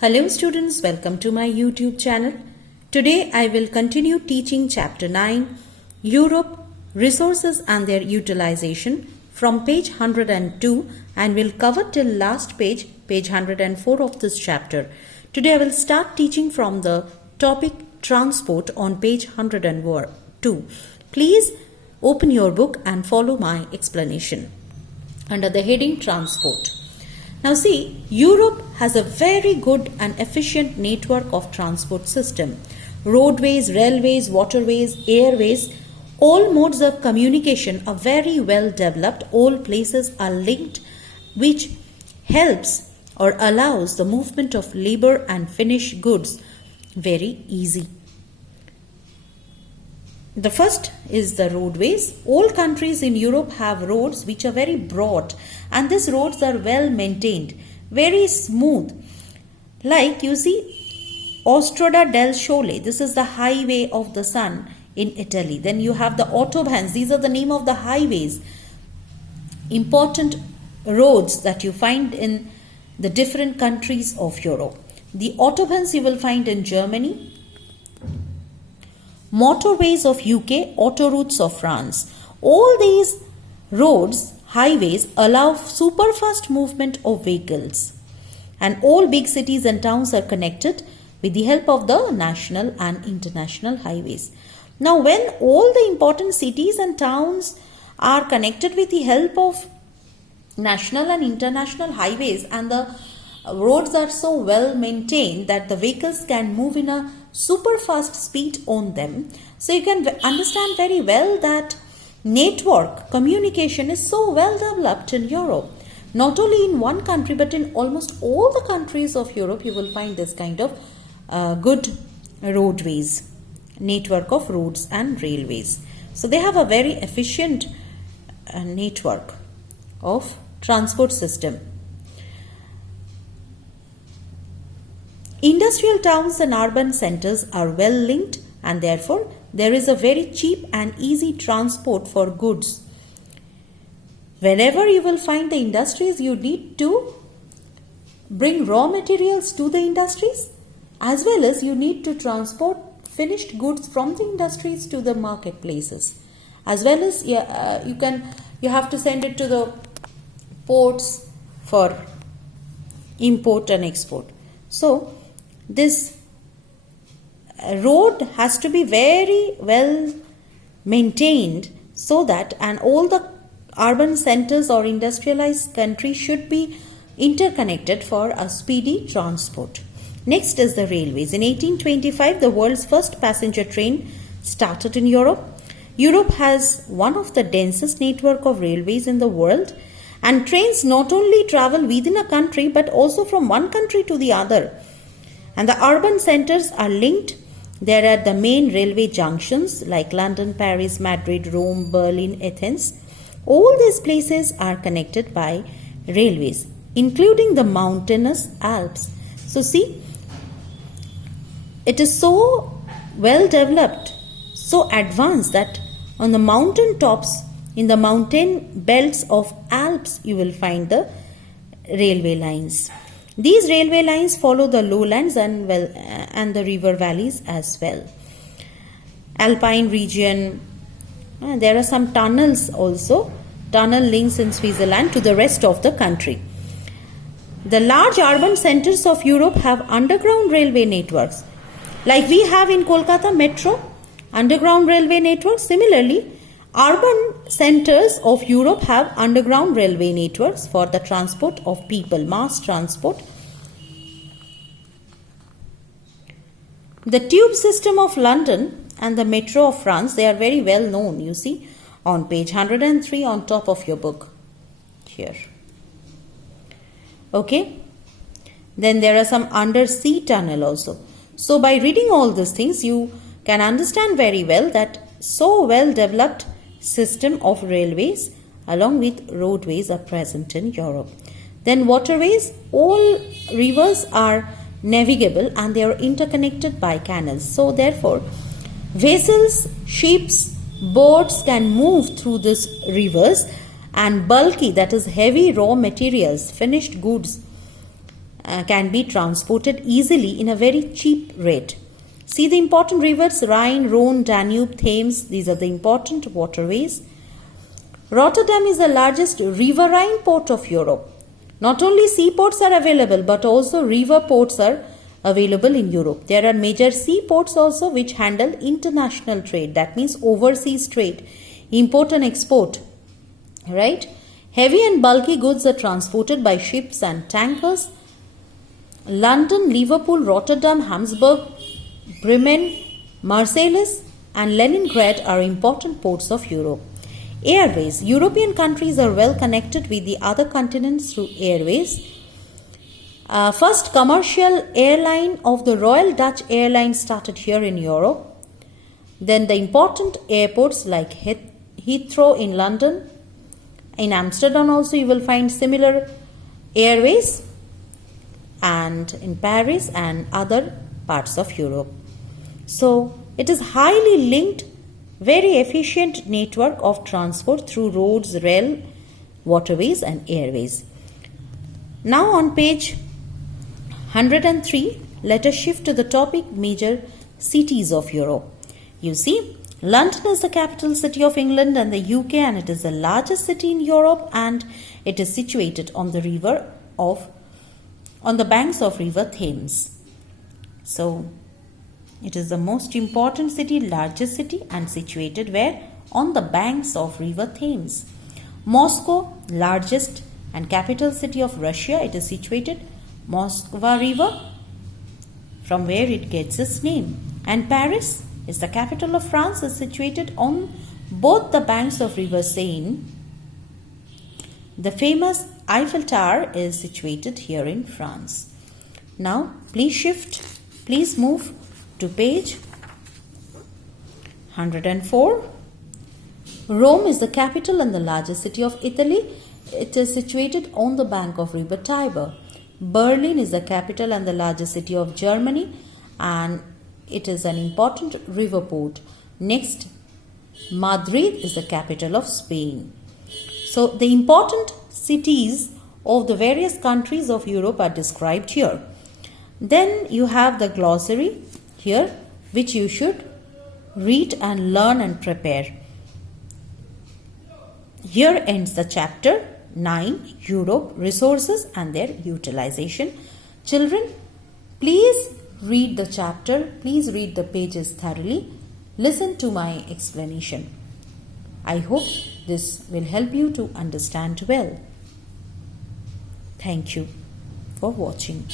Hello students, welcome to my YouTube channel. Today I will continue teaching chapter 9, Europe, Resources and their Utilization from page 102 and will cover till last page 104 of this chapter. Today I will start teaching from the topic transport on page 102. Please open your book and follow my explanation under the heading transport. Now see, Europe has a very good and efficient network of transport system. Roadways, railways, waterways, airways, all modes of communication are very well developed. All places are linked, which helps or allows the movement of labor and finished goods very easy. The first is the roadways. All countries in Europe have roads which are very broad, and these roads are well maintained, very smooth. Like you see Autostrada del Sole, this is the highway of the sun in Italy. Then you have the Autobahns, these are the name of the highways, important roads that you find in the different countries of Europe. The Autobahns you will find in Germany, motorways of UK, autoroutes of France. All these roads, highways allow super fast movement of vehicles, and all big cities and towns are connected with the help of the national and international highways. Now when all the important cities and towns are connected with the help of national and international highways, and the roads are so well maintained that the vehicles can move in a super fast speed on them, so you can understand very well that network communication is so well developed in Europe. Not only in one country but in almost all the countries of Europe you will find this kind of good roadways, network of roads and railways. So they have a very efficient network of transport system. Industrial towns and urban centers are well linked, and therefore there is a very cheap and easy transport for goods. Wherever you will find the industries, you need to bring raw materials to the industries, as well as you need to transport finished goods from the industries to the marketplaces, as well as you have to send it to the ports for import and export. So this road has to be very well maintained, so that, and all the urban centers or industrialized countries should be interconnected for a speedy transport. Next is the railways. In 1825, the world's first passenger train started in Europe. Europe has one of the densest network of railways in the world, and trains not only travel within a country but also from one country to the other. And the urban centers are linked. There are the main railway junctions like London, Paris, Madrid, Rome, Berlin, Athens. All these places are connected by railways, including the mountainous Alps. So see, it is so well developed, so advanced that on the mountain tops, in the mountain belts of Alps, you will find the railway lines. These railway lines follow the lowlands and the river valleys as well. Alpine region, there are some tunnels also, tunnel links in Switzerland to the rest of the country. The large urban centers of Europe have underground railway networks. Like we have in Kolkata Metro, underground railway networks. Similarly, urban centers of Europe have underground railway networks for the transport of people, mass transport. The tube system of London and the metro of France, they are very well known, you see, on page 103 on top of your book here. Okay. Then there are some undersea tunnel also. So by reading all these things, you can understand very well that so well developed system of railways along with roadways are present in Europe. Then waterways, all rivers are navigable and they are interconnected by canals. So therefore, vessels, ships, boats can move through these rivers, and bulky, that is heavy raw materials, finished goods can be transported easily in a very cheap rate. See the important rivers: Rhine, Rhone, Danube, Thames. These are the important waterways. Rotterdam is the largest riverine port of Europe. Not only seaports are available, but also river ports are available in Europe. There are major seaports also which handle international trade. That means overseas trade, import and export. Right? Heavy and bulky goods are transported by ships and tankers. London, Liverpool, Rotterdam, Hamburg, Bremen, Marseilles and Leningrad are important ports of Europe. Airways. European countries are well connected with the other continents through airways. First commercial airline of the Royal Dutch Airlines started here in Europe. Then the important airports like Heathrow in London. In Amsterdam also you will find similar airways, and in Paris and other parts of Europe. So it is highly linked, very efficient network of transport through roads, rail, waterways and airways. Now on page 103, let us shift to the topic major cities of Europe. You see, London is the capital city of England and the UK, and it is the largest city in Europe, and it is situated on the banks of river Thames. So it is the most important city, largest city, and situated where? On the banks of river Thames. Moscow, largest and capital city of Russia, it is situated Moskva River, from where it gets its name. And Paris is the capital of France, is situated on both the banks of river Seine. The famous Eiffel Tower is situated here in France. Now please move to page 104. Rome is the capital and the largest city of Italy. It is situated on the bank of river Tiber. Berlin is the capital and the largest city of Germany, and it is an important river port. Next, Madrid is the capital of Spain. So the important cities of the various countries of Europe are described here. Then you have the glossary here, which you should read and learn and prepare. Here ends the chapter 9, Europe, resources and their utilization. Children, please read the chapter, please read the pages thoroughly. Listen to my explanation. I hope this will help you to understand well. Thank you for watching.